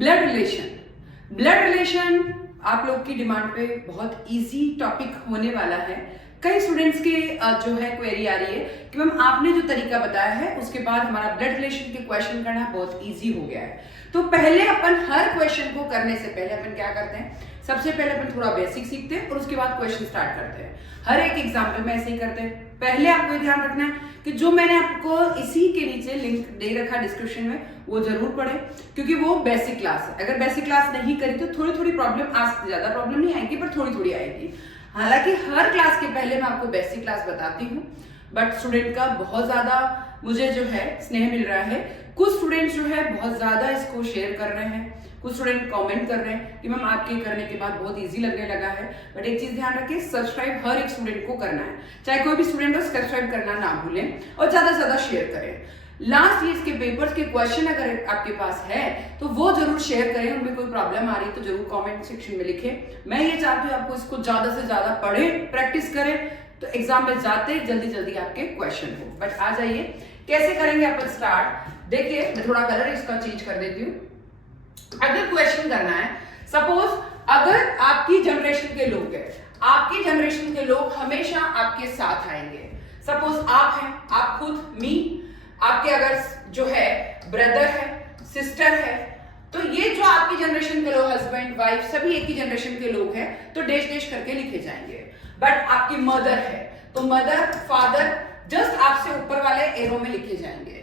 Blood relation. Blood relation आप लोग की डिमांड पे बहुत इजी टॉपिक होने वाला है। कई स्टूडेंट्स के जो है क्वेरी आ रही है कि मैम आपने जो तरीका बताया है उसके बाद हमारा ब्लड रिलेशन के क्वेश्चन करना बहुत इजी हो गया है। तो पहले अपन हर क्वेश्चन को करने से पहले अपन क्या करते हैं, सबसे पहले अपन थोड़ा बेसिक सीखते हैं और उसके बाद क्वेश्चन स्टार्ट करते हैं। हर एक एग्जाम्पल में ऐसे ही करते हैं। पहले आपको ध्यान रखना है कि जो मैंने आपको इसी के नीचे लिंक दे रखा डिस्क्रिप्शन में वो जरूर पढ़ें, क्योंकि वो बेसिक क्लास है। अगर बेसिक क्लास नहीं करी तो थोड़ी थोड़ी प्रॉब्लम आ सकती, ज्यादा प्रॉब्लम नहीं आएगी पर थोड़ी थोड़ी आएगी। हालांकि हर क्लास के पहले मैं आपको बेसिक क्लास बताती हूँ, बट स्टूडेंट का बहुत ज्यादा मुझे जो है स्नेह मिल रहा है। कुछ स्टूडेंट्स जो है बहुत ज्यादा इसको शेयर कर रहे हैं, कुछ स्टूडेंट कमेंट कर रहे हैं कि मैम आपके करने के बाद बहुत इजी लगने लगा है। बट एक चीज ध्यान रखिए, सब्सक्राइब हर एक स्टूडेंट को करना है, चाहे कोई भी स्टूडेंट हो, सब्सक्राइब करना ना भूलें और ज्यादा से ज्यादा शेयर करें। लास्ट ईयर के पेपर्स के क्वेश्चन अगर आपके पास है तो वो जरूर शेयर करें। उनमें कोई प्रॉब्लम आ रही है तो जरूर कमेंट सेक्शन में लिखें। मैं ये चाहती हूँ आपको इसको ज्यादा से ज्यादा पढ़ें, प्रैक्टिस करें, तो एग्जाम में जाते जल्दी जल्दी आपके क्वेश्चन हो। बट आ जाइए कैसे करेंगे अपन स्टार्ट। देखिए मैं थोड़ा कलर इसका चेंज कर देती हूँ। अगर क्वेश्चन करना है, सपोज अगर आपकी जनरेशन के लोग हैं, आपकी जनरेशन के लोग हमेशा आपके साथ आएंगे। सपोज आप हैं, आप खुद मी, आपके अगर जो है ब्रदर है, सिस्टर है, तो ये जो आपकी जनरेशन के लोग, हस्बैंड वाइफ सभी एक ही जनरेशन के लोग हैं, तो डेश डेश करके लिखे जाएंगे। बट आपकी मदर है तो मदर फादर जस्ट आपसे ऊपर वाले एरो में लिखे जाएंगे।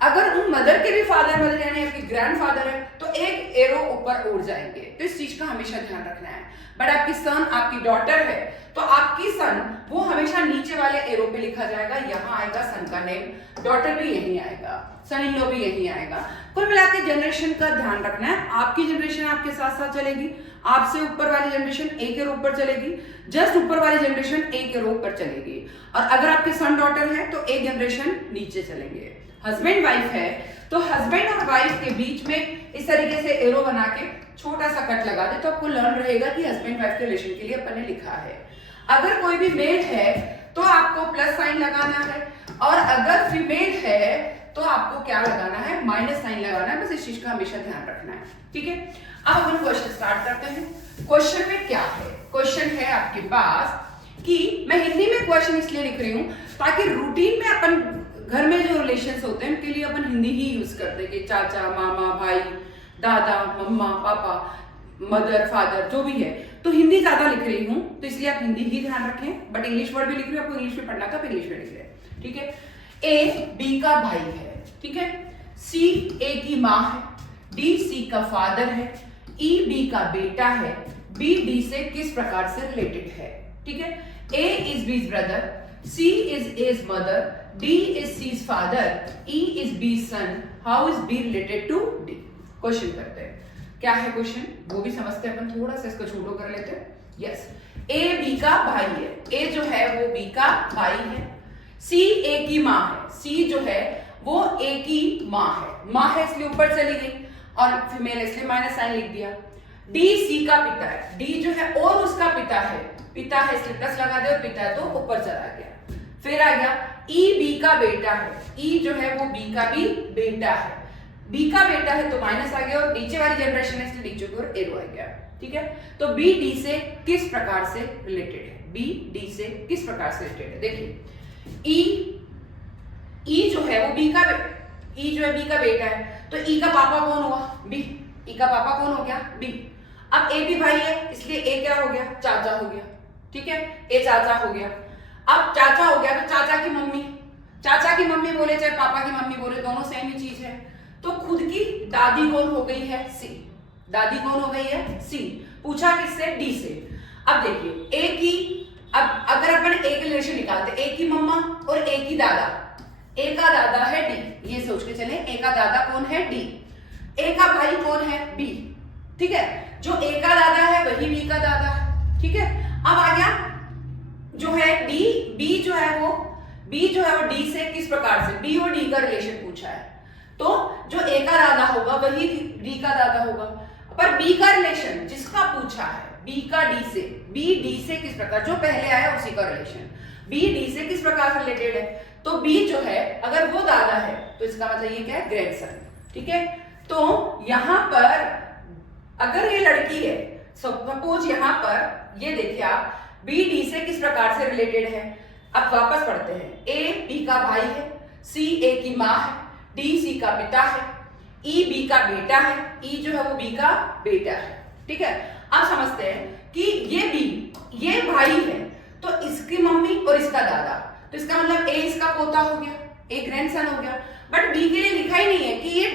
अगर उन मदर के भी फादर मदर यानी आपके ग्रैंडफादर है तो एक एरो ऊपर उड़ जाएंगे। तो इस चीज का हमेशा ध्यान रखना है। बट आपकी सन, आपकी डॉटर है तो आपकी सन वो हमेशा नीचे वाले एरो पे लिखा जाएगा। यहाँ आएगा सन का नेम, डॉटर भी यही आएगा, सन इन लॉ भी यही आएगा। कुल मिलाकर जनरेशन का ध्यान रखना है। आपकी जनरेशन आपके साथ साथ चलेगी, आपसे ऊपर वाली जनरेशन एक एरो ऊपर चलेगी, जस्ट ऊपर वाली जनरेशन एक एरो ऊपर चलेगी। और अगर आपके सन डॉटर है तो एक जनरेशन नीचे चलेंगे। हस्बैंड वाइफ है तो हस्बैंड और वाइफ के बीच में इस तरीके से एरो बना के छोटा सा कट लगा दे तो आपको लर्न रहेगा कि हस्बैंड वाइफ के रिलेशन के लिए अपन ने लिखा है। अगर कोई भी मेल है तो आपको प्लस साइन लगाना है, और अगर फीमेल है तो आपको क्या लगाना है, माइनस साइन लगाना है। बस इस चीज का हमेशा ध्यान रखना है, ठीक है। अब अपन क्वेश्चन स्टार्ट करते हैं। क्वेश्चन में क्या है, क्वेश्चन है आपके पास कि मैं हिंदी में क्वेश्चन इसलिए लिख रही हूँ ताकि रूटीन में अपन घर में जो रिलेशंस होते हैं उनके लिए अपन हिंदी ही यूज करते हैं कि चाचा मामा भाई दादा मम्मा पापा मदर फादर जो भी है, तो हिंदी ज्यादा लिख रही हूँ तो इसलिए आप हिंदी ही ध्यान रखें। बट इंग्लिश वर्ड भी लिख रही हूँ, आपको इंग्लिश में पढ़ना था तो इंग्लिश में लिख रहे हैं, ठीक है। ए बी का भाई है, ठीक है। सी ए की माँ है, डी सी का फादर है, ई बी का बेटा है, बी डी से किस प्रकार से रिलेटेड है, ठीक है। A is B's brother, C is A's mother, D is C's father, E is B's son. How is B related to D? Question करते हैं। क्या है क्वेश्चन वो भी समझते हैं अपन, थोड़ा सा इसको छोटो कर लेते हैं। यस, A B का भाई है, A जो है वो B का भाई है। C A की माँ है, C जो है वो A की माँ है, माँ है इसलिए ऊपर चली गई और फीमेल इसलिए माइनस साइन लिख दिया। D C का पिता है, D जो है और उसका पिता है, पिता है इसलिए प्लस लगा दे और पिता है तो ऊपर चला गया। फिर आ गया ई बी का बेटा है, ई जो है वो बी का भी बेटा है, बी का बेटा है तो माइनस आ गया और नीचे वाली जनरेशन है इसलिए नीचे की ओर एरो आ गया, ठीक है। तो बी डी से किस प्रकार से रिलेटेड है, बी डी से किस प्रकार से रिलेटेड है। देखिए ई जो है वो बी का ई जो है बी का बेटा है तो ई का पापा कौन हुआ, बी, ई का पापा कौन हो गया, बी। अब ए भी भाई है इसलिए ए क्या हो गया, चाचा हो गया, ठीक है, ए चाचा हो गया। अब चाचा हो गया तो चाचा की मम्मी बोले चाहे पापा की मम्मी बोले दोनों सेम ही चीज है। तो खुद की दादी कौन हो गई है, सी, दादी कौन हो गई है, सी। पूछा किससे, डी से। अब देखिए ए की, अब अगर अपन ए के रिलेशन निकालते, ए की मम्मा और ए की दादा, ए का दादा है डी, ये सोच के चले ए का दादा कौन है, डी, ए का भाई कौन है, बी, ठीक है। जो ए का दादा है वही बी का दादा है, ठीक है। अब आ गया जो है डी, बी जो है वो डी से किस प्रकार से, बी और डी का रिलेशन पूछा है तो जो ए का दादा होगा वही डी का दादा होगा। पर बी का रिलेशन जिसका पूछा है, बी का डी से, बी डी से किस प्रकार, जो पहले आया उसी का रिलेशन, बी डी से किस प्रकार से रिलेटेड है। तो बी जो है अगर वो दादा है तो इसका मतलब ये क्या है, ग्रैंडसन, ठीक है। तो यहां पर अगर ये लड़की है, सपोज यहाँ पर ये देखिए आप, बी डी से किस प्रकार से रिलेटेड है। अब वापस पढ़ते हैं। ए बी का भाई है, सी ए की माँ है, डी सी का पिता है, ई बी का बेटा है, ई जो है वो बी का बेटा है। ठीक है, अब समझते हैं कि ये बी, ये भाई है, तो इसकी मम्मी और इसका दादा, तो इसका मतलब ए इसका पोता हो गया, ए ग्रैंडसन हो गया। बट बी के लिए लिखा ही नहीं है कि ये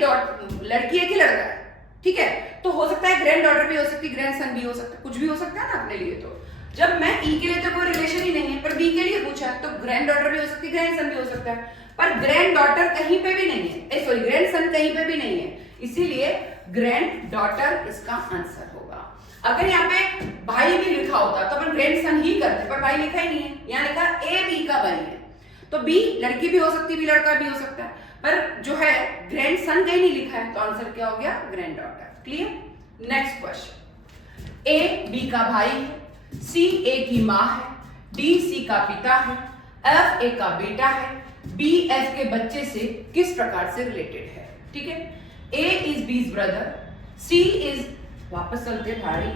लड़की है कि लड़का है। ठीक है, तो हो सकता है ग्रैंड डॉटर भी हो सकती है, ग्रैंडसन भी हो सकता है, कुछ भी हो सकता है ना अपने लिए। तो जब मैं ई के लिए तो कोई रिलेशन ही नहीं है, पर बी के लिए पूछा तो ग्रैंड डॉटर भी हो सकती है, ग्रैंडसन भी हो सकता है, पर ग्रैंड डॉटर कहीं पे भी नहीं है, सॉरी ग्रैंडसन कहीं पे भी नहीं है, इसीलिए ग्रैंड डॉटर इसका आंसर होगा। अगर यहाँ पे भाई भी लिखा होता तो अपन ग्रैंडसन ही करते, पर भाई लिखा ही नहीं है, यहाँ लिखा ए बी का भाई है, तो बी लड़की भी हो सकती है, बी लड़का भी हो सकता है, पर जो है ग्रैंडसन कहीं नहीं लिखा है, तो आंसर क्या हो गया, grand daughter. Clear. Next question. A B का भाई है, सी ए की माँ है, डी सी का पिता है, एफ ए का बेटा है, बी एफ के बच्चे से किस प्रकार से रिलेटेड है। ठीक है, A is B's brother, C is, वापस चलते भाई,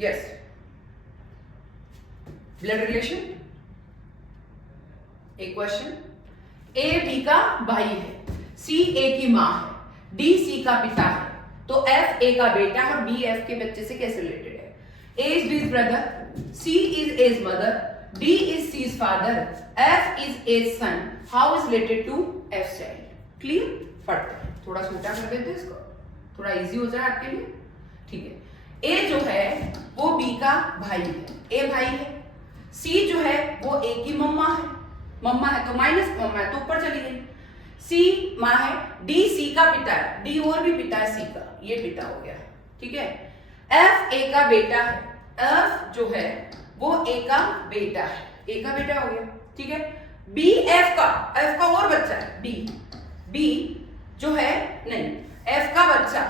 यस, ब्लड रिलेशन। एक क्वेश्चन, ए बी का भाई है, सी ए की माँ है, डी सी का पिता है, तो एफ ए का बेटा है और बी एफ के बच्चे से कैसे रिलेटेड है। A is B's brother, C is as mother, D is C's father, F is A's son, how is related to F child. Clear. पढ़ते हैं, थोड़ा छोटा कर देते हैं इसको, थोड़ा इजी हो जाए आपके लिए। ठीक है, ए जो है वो बी का भाई है, ए भाई है, सी जो है वो ए की मम्मा है, मम्मा है तो माइनस मम्मा है तो ऊपर चली गई, सी माँ है, डी सी का पिता है, डी और भी पिता है सी का, ये पिता हो गया। ठीक है, एफ ए का बेटा है, एफ जो है वो ए का बेटा है, ए का बेटा हो गया। ठीक है, बी एफ का और बच्चा है, बी जो है नहीं, एफ का बच्चा,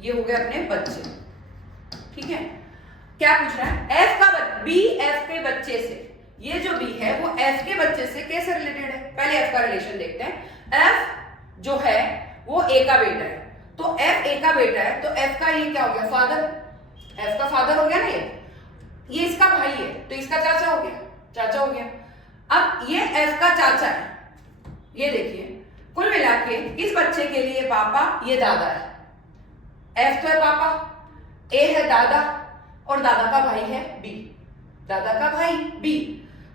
ये हो गया अपने बच्चे। ठीक है, क्या पूछ रहा है, एफ का बी एफ के बच्चे से, ये जो बी है वो एफ के बच्चे से कैसे रिलेटेड है। पहले एफ का रिलेशन देखते हैं। एफ जो है वो ए का बेटा है, तो एफ ए का बेटा है, तो एफ का ये क्या हो गया, फादर, एफ का फादर हो गया ना, ये इसका भाई है तो इसका चाचा हो गया, चाचा हो गया। अब ये एफ का चाचा है, ये देखिए कुल मिला के इस बच्चे के लिए पापा, ये दादा है, एफ तो है पापा, ए है दादा, और दादा का भाई है बी, दादा का भाई बी,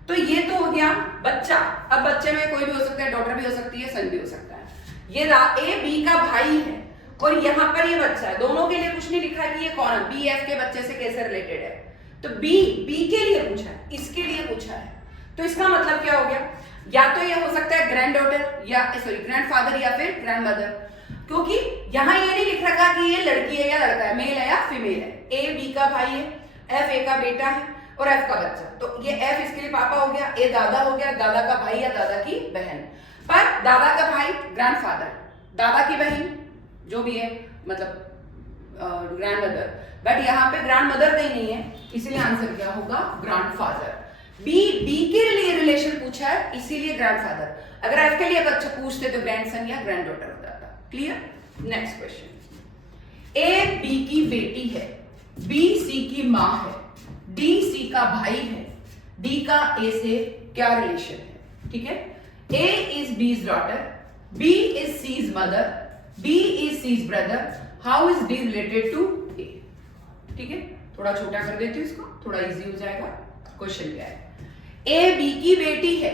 तो ये तो हो गया बच्चा। अब बच्चे में कोई भी हो सकता है, डॉटर भी हो सकती है, सन भी हो सकता है। ये ए बी का भाई है और यहाँ पर ये बच्चा है, दोनों के लिए कुछ नहीं लिखा है कि ये कौन है, बी एफ के बच्चे से कैसे रिलेटेड है, तो बी के लिए पूछा है, इसके लिए पूछा है, तो इसका मतलब क्या हो गया, या तो ये हो सकता है ग्रैंड डॉटर या सॉरी ग्रैंड फादर या फिर ग्रैंड मदर, क्योंकि यहाँ ये नहीं लिख रखा कि ये लड़की है या लड़का है, मेल है या फीमेल है। ए बी का भाई है, एफ ए का बेटा है और एफ का बच्चा, तो ये एफ इसके लिए पापा हो गया, ए दादा हो गया, दादा का भाई या दादा की बहन, पर दादा का भाई ग्रैंडफादर, दादा की बहन जो भी है मतलब ग्रैंड मदर, बट यहाँ पे ग्रैंड मदर कहीं नहीं है, इसलिए आंसर क्या होगा, ग्रैंडफादर। बी के लिए रिलेशन पूछा है इसीलिए ग्रैंडफादर, अगर एफ के लिए बच्चा पूछते तो ग्रैंडसन या ग्रैंड डॉटर हो जाता। Clear. Next question, A B की बेटी है, बी सी की माँ है, डी सी का भाई है, डी का ए से क्या रिलेशन है। ठीक है, A is B's daughter, B is C's mother, D is C's brother, how is D related to A. ठीक है, थोड़ा छोटा कर देती हूँ इसको, थोड़ा इजी हो जाएगा। क्वेश्चन क्या है, ए बी की बेटी है,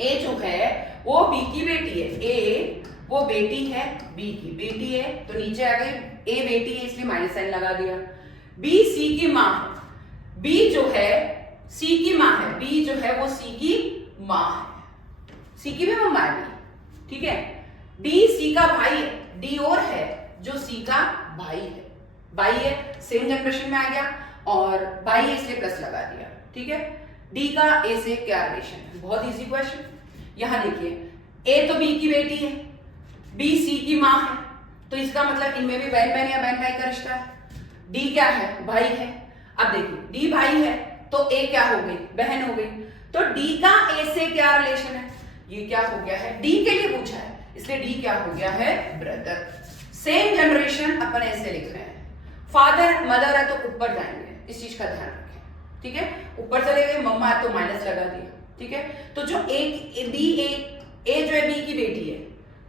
ए जो है वो बी की बेटी है, ए वो बेटी है, बी की बेटी है, तो नीचे आ गई, ए बेटी है इसलिए माइनस साइन लगा दिया। बी सी की माँ है, बी जो है सी की माँ है, बी जो है वो सी की माँ है, सी की भी मम्मा है बी। ठीक है, डी सी का भाई है, डी और है जो सी का भाई है, भाई है सेम जनरेशन में आ गया और भाई है इसलिए प्लस लगा दिया। ठीक है, डी का ए से क्या रिलेशन है, बहुत इजी क्वेश्चन। यहां देखिए, ए तो बी की बेटी है, बी सी की माँ है, तो इसका मतलब इनमें भी बहन बहन या बहन भाई का रिश्ता है। डी क्या है, भाई है। अब देखिए डी भाई है तो ए क्या हो गई, बहन हो गई, तो डी का ए से क्या रिलेशन है, ये क्या हो गया है, डी के लिए पूछा है इसलिए डी क्या हो गया है, ब्रदर। सेम जनरेशन अपन ऐसे लिख रहे हैं, फादर मदर है तो ऊपर जाएंगे, इस चीज का ध्यान रखें, ठीक है। ऊपर चले गए, मम्मा है तो माइनस लगा दिया, ठीक है। तो जो एक बी ए जो है बी की बेटी है,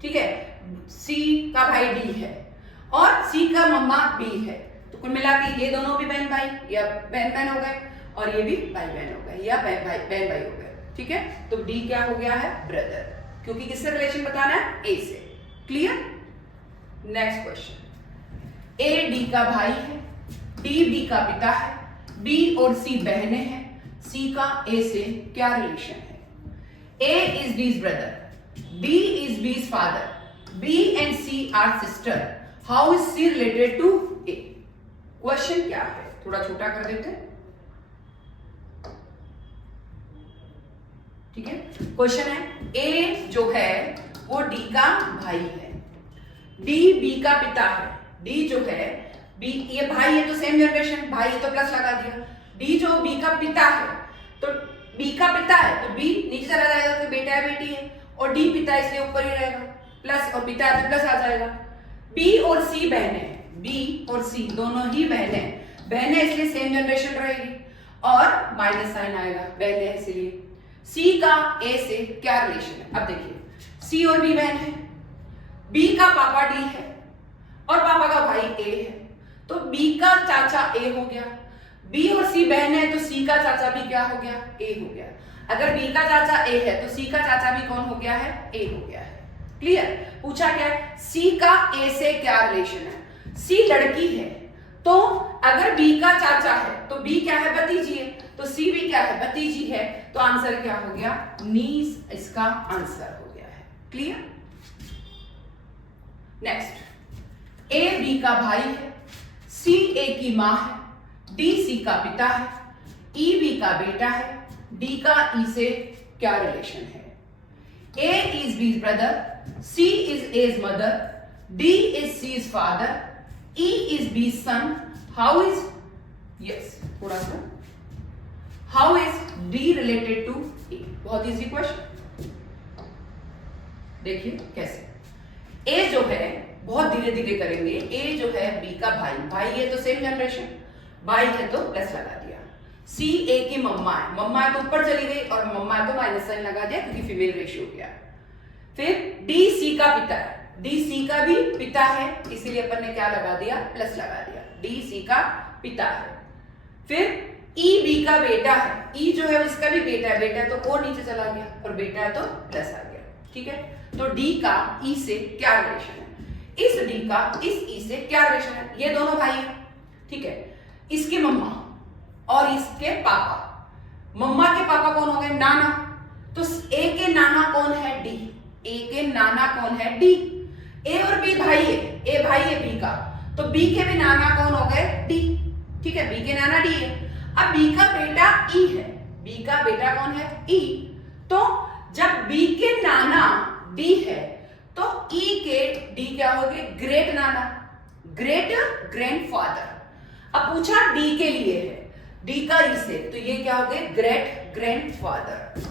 ठीक है, सी का भाई डी है और सी का मम्मा बी है, तो कुल मिला के ये दोनों भी बहन भाई या बहन बहन हो गए और ये भी भाई बहन हो गए या बहन भाई हो गए, ठीक है। तो डी क्या हो गया है, ब्रदर, क्योंकि किससे रिलेशन बताना है, ए से। Clear. Next question, A D का भाई है, डी बी का पिता है, बी और सी बहनें हैं, सी का ए से क्या रिलेशन है। A is B's brother, B is B's father, B and C are sister, how is C related to A. Question क्या है, थोड़ा छोटा कर देते हैं, ठीक है। क्वेश्चन है, ए जो है वो डी का भाई है, डी बी का पिता है, डी जो है बी, ये भाई है तो सेम जनरेशन, भाई है तो प्लस लगा दिया, डी जो बी का पिता है तो बी का पिता है तो बी नीचे चला जाएगा, तो बेटा है बेटी है, और डी पिता इसलिए ऊपर ही रहेगा, प्लस और पिता है तो प्लस आ जाएगा। बी और सी बहनें, बी और सी दोनों ही बहनें इसलिए सेम जनरेशन रहेगी और माइनस साइन आएगा, बहनें इसलिए। सी का ए से क्या रिलेशन है, अब देखिए, सी और बी बहन है, बी का पापा डी है और पापा का भाई ए है, तो बी का चाचा ए हो गया, बी और सी बहन है तो सी का चाचा भी क्या हो गया, ए हो गया। अगर बी का चाचा ए है तो सी का चाचा भी कौन हो गया है, ए हो गया है। क्लियर। पूछा क्या है, सी का ए से क्या रिलेशन है, सी लड़की है तो अगर बी का चाचा है तो बी क्या है, भतीजी है, तो सी भी क्या है, भतीजी है, तो आंसर क्या हो गया, नीस इसका आंसर हो गया है। क्लियर। नेक्स्ट, ए बी का भाई है, सी ए की मां है, डी सी का पिता है, ई बी का बेटा है, डी का ई से क्या रिलेशन है। A is B's brother, C is as mother, D is C's father, E is B's son, how is, yes थोड़ा सा, how is D related to A. बहुत इजी क्वेश्चन, देखिए कैसे। ए जो है बहुत धीरे धीरे करेंगे, ए जो है बी का भाई है तो सेम जनरेशन, भाई है तो प्लस लगा दिया। सी ए की मम्मा है तो ऊपर चली गई और मम्मा है तो माइनस साइन लगा दिया क्योंकि फीमेल रेशियो हो गया। फिर डी सी का पिता है, डी सी का भी पिता है इसीलिए अपन ने क्या लगा दिया, प्लस लगा दिया, डी सी का पिता है। फिर ई बी का बेटा है, ई जो है इसका भी बेटा है तो और नीचे चला गया और बेटा है तो प्लस आ गया, ठीक है। तो डी का ई से क्या रिलेशन है, इस डी का इस ई से क्या रिलेशन है, ये दोनों भाई हैं, ठीक है। इसके मम्मा और इसके पापा, मम्मा के पापा कौन हो गए, नाना, तो ए के नाना कौन है, डी, ए के नाना कौन है, डी। ए और बी भाई है, ए भाई है बी का, तो बी के भी नाना कौन हो गए, डी, ठीक है, बी के नाना डी है। अब बी का बेटा ई है, बी का बेटा कौन है, ई, तो जब बी के नाना डी है तो ई के डी क्या हो गए, ग्रेट नाना, ग्रेट ग्रैंडफादर। अब पूछा डी के लिए है, डी का ई से, तो ये क्या हो गए, great grandfather.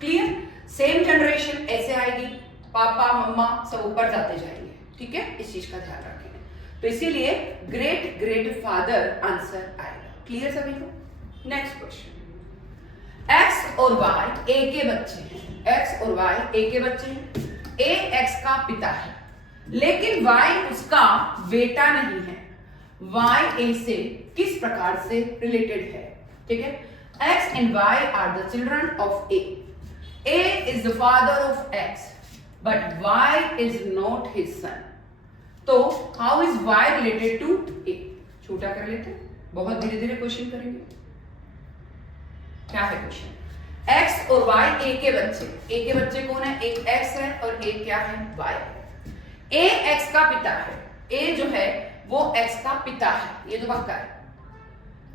Clear. Same generation ऐसे आएगी, पापा मम्मा सब ऊपर जाते जाएंगे, ठीक है, इस चीज का ध्यान रखेंगे। तो इसीलिए ग्रेट ग्रैंडफादर आंसर आएगा। क्लियर सभी को। नेक्स्ट क्वेश्चन, एक्स और वाई ए के बच्चे हैं, एक्स और वाई ए के बच्चे हैं, ए एक्स का पिता है लेकिन वाई उसका बेटा नहीं है, वाई ए से किस प्रकार से रिलेटेड है, ठीक है। X and Y are the children of A is the father of X but Y is not his son, तो how is Y related to A. छोटा कर लेते हैं, बहुत धीरे धीरे क्वेश्चन करेंगे। क्या है क्वेश्चन, x और y a के बच्चे, a के बच्चे कौन है, एक x है और एक क्या है, y है। a x का पिता है, a जो है वो x का पिता है, ये तो पक्का है,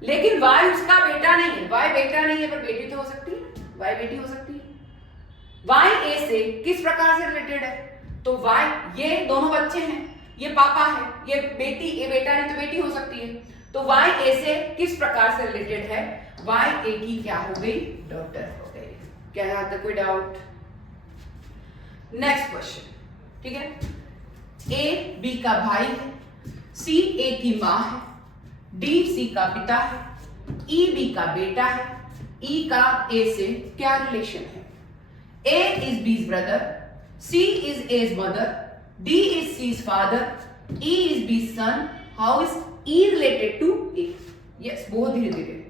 लेकिन y उसका बेटा नहीं है, y बेटा नहीं है पर बेटी तो हो सकती है, y बेटी हो सकती है। y a से किस प्रकार से रिलेटेड है, तो y, ये दोनों बच्चे हैं, ये पापा है, ये बेटी, ये बेटा नहीं तो बेटी हो सकती है, तो y a से किस प्रकार से रिलेटेड है, y a की क्या हो गई, डॉटर हो गई। क्या यहाँ तक कोई डाउट। नेक्स्ट क्वेश्चन, ठीक है, ए बी का भाई है, सी ए की माँ है, डी सी का पिता है, ई बी का बेटा है, ई का ए से क्या रिलेशन है? A is B's brother, C is as mother, D is C's father, E is B's son, how is E related to A? Yes, बहुत धीरे धीरे,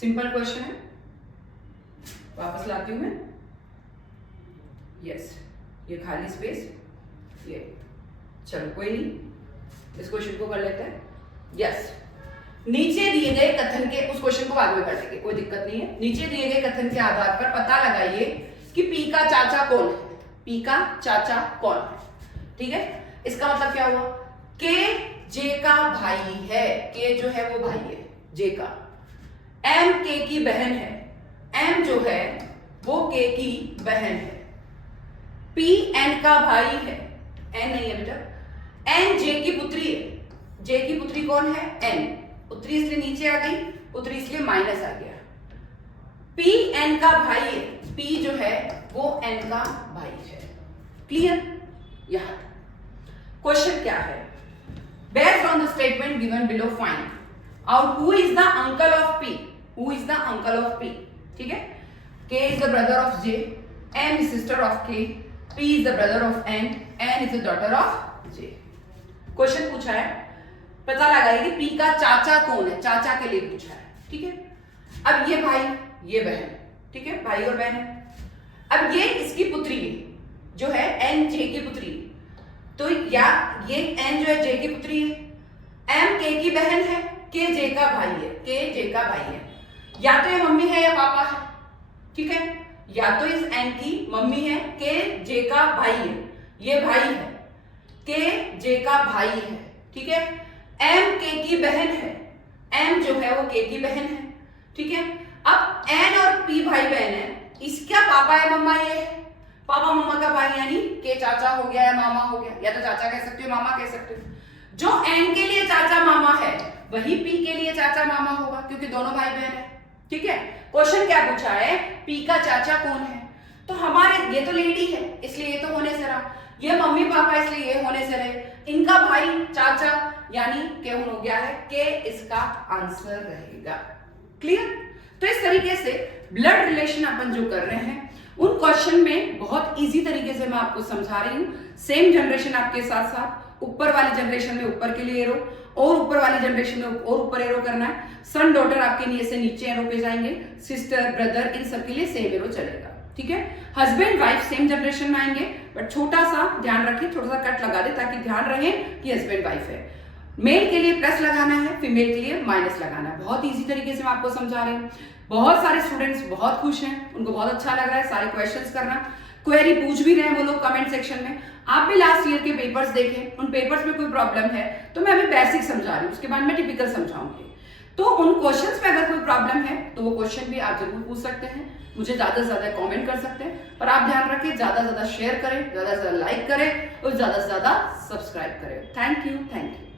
सिंपल क्वेश्चन है, वापस लाती हूं मैं। यस, ये खाली स्पेस, ये चलो कोई नहीं, इस क्वेश्चन को कर लेते हैं। यस, नीचे दिए गए कथन के, उस क्वेश्चन को बाद में कर लेंगे, कोई दिक्कत नहीं है। नीचे दिए गए कथन के आधार पर पता लगाइए कि पी का चाचा कौन है। पी का चाचा कौन है? ठीक है, इसका मतलब क्या हुआ? के जे का भाई है, के जो है वो भाई है जे का, एम के की बहन है, एम जो है वो के की बहन है, पी एन का भाई है, एन नहीं है बेटा, एन जे की पुत्री है, जे की पुत्री कौन है? एन, पुत्री इसलिए नीचे आ गई, पुत्री इसलिए माइनस आ गया। पी एन का भाई है, पी जो है वो एन का भाई है। क्लियर? यहां क्वेश्चन क्या है? Based on the statement given below find out who is the uncle of P, who is the uncle of P. ठीक है, K is the brother of J, M is sister of K, P is the brother of N, N is the daughter of J. Question पूछा है, पता लगाइए कि P का चाचा कौन है, चाचा के लिए पूछा है। ठीक है, अब ये भाई ये बहन, ठीक है, भाई और बहन है। अब ये इसकी पुत्री है जो है एन जे की पुत्री, तो या ये एन जो है जे की पुत्री है, एम के की बहन है, के जे का भाई है, के जे का भाई है। या तो ये मम्मी है या पापा है, ठीक है, या तो इस एन की मम्मी है, के जे का भाई है, ये भाई है, के जे का भाई है। ठीक है, एम के की बहन है, एम जो है वो के की बहन है। ठीक है, अब एन और पी भाई बहन है, इसका पापा या मम्मा ये है, पापा मम्मा का भाई यानी के चाचा हो गया या मामा हो गया, या तो चाचा कह सकते हो मामा कह सकते हो। जो एन के लिए चाचा मामा है वही पी के लिए चाचा मामा होगा, क्योंकि दोनों भाई बहन है। ठीक है, क्वेश्चन क्या पूछा है? पी का चाचा कौन है? तो हमारे ये तो लेडी है इसलिए ये तो होने से रहा, ये मम्मी पापा इसलिए ये होने से रहे, इनका भाई चाचा यानी के हो गया है, के इसका आंसर रहेगा। क्लियर? तो इस तरीके से ब्लड रिलेशन अपन जो कर रहे हैं उन क्वेश्चन में बहुत इजी तरीके से मैं आपको समझा रही हूँ। सेम जनरेशन आपके साथ साथ, ऊपर वाली जनरेशन में ऊपर के लिए एरो और ऊपर वाली जनरेशन में और ऊपर एरो करना है। सन डॉटर आपके लिए से नीचे एरो पे जाएंगे, सिस्टर ब्रदर इन सब के लिए सेम एरो चलेगा। ठीक है, हस्बैंड वाइफ सेम जनरेशन में आएंगे, बट छोटा सा ध्यान रखिए, थोड़ा सा कट लगा दे ताकि ध्यान रहे कि हस्बैंड वाइफ है। मेल के लिए प्लस लगाना है, फीमेल के लिए माइनस लगाना है। बहुत इजी तरीके से मैं आपको समझा रही हूँ। बहुत सारे स्टूडेंट्स बहुत खुश हैं, उनको बहुत अच्छा लग रहा है सारे क्वेश्चंस करना, क्वेरी पूछ भी रहे हैं वो लोग कमेंट सेक्शन में। आप भी लास्ट ईयर के पेपर्स देखें, उन पेपर्स में कोई प्रॉब्लम है तो मैं अभी बेसिक समझा रही हूँ, उसके बाद मैं टिपिकल समझाऊंगी। तो उन क्वेश्चंस में अगर कोई प्रॉब्लम है तो वो क्वेश्चन भी आप जरूर पूछ सकते हैं, मुझे ज्यादा से ज्यादा कमेंट कर सकते हैं, पर आप ध्यान रखें ज्यादा से ज्यादा शेयर करें, ज्यादा से ज्यादा लाइक करें और ज्यादा से ज्यादा सब्सक्राइब करें। Thank you.